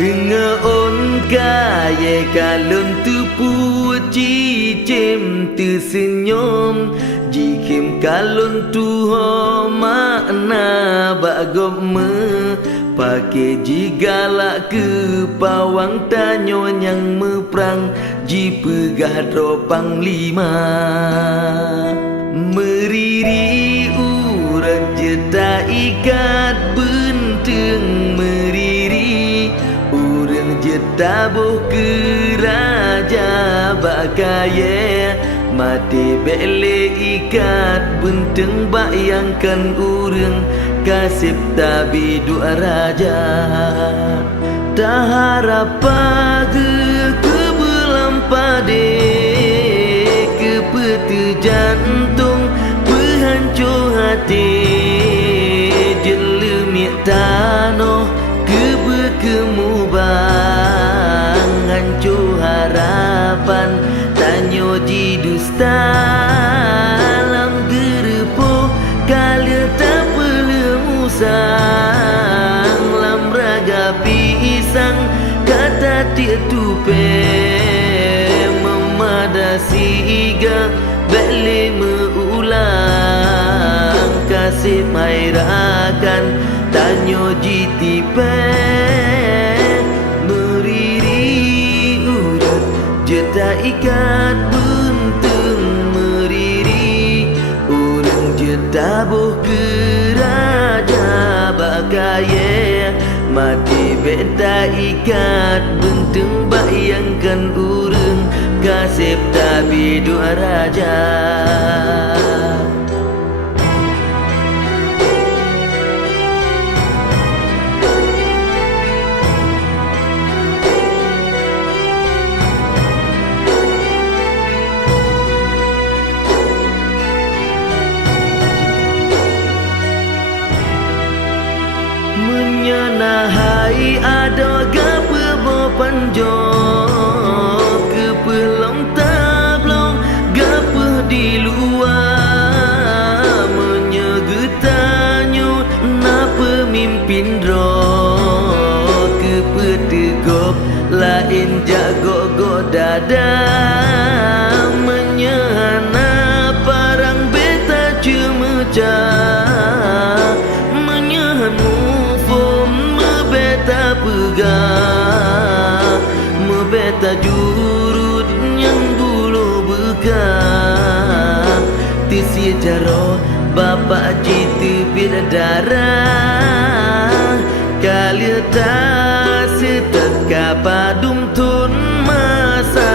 Lenga on kaya kalon tu puji cem tu senyum jikim kalon tu ho makna bagop me pakai jigalak ke pawang tanyo yang meprang ji pegah dropang lima meriri urat jeda ikat benteng meriri urang jetabuh ke raja bakaya mati bele ikat benteng bayangkan urang kasih tabi dua raja tak harap pagi ke belam pade ke peti jantung berhancur hati jelemik tanoh ke berkemu bang hancur harapan tanyo ji dusta lam gerepoh kalia tak sang lam raga pisang kata dia tupe memadasi iga beli meulang kasih mairakan tanyo jitipe meriri urat jeta ikat benteng meriri urang jetabuh ke bakaya mati beta ikat benteng bayangkan urang kasih tabi dua raja menyenahai ada gape panjo ke pelong tablong gape di luar menyegetanyo na pemimpin ro ke petegop lain jago go dada menyehana parang beta cemecah menyehanmu pegah membeta jurut yang bulu bekam tisi jaro bapak jitu bidadara kali tak seteka padum tun masa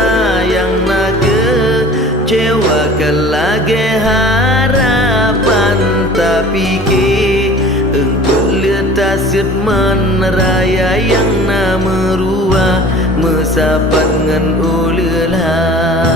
yang naga cewa kelage harapan tapi ke tasir meneraya yang nama ruah mesapat ngan ulelah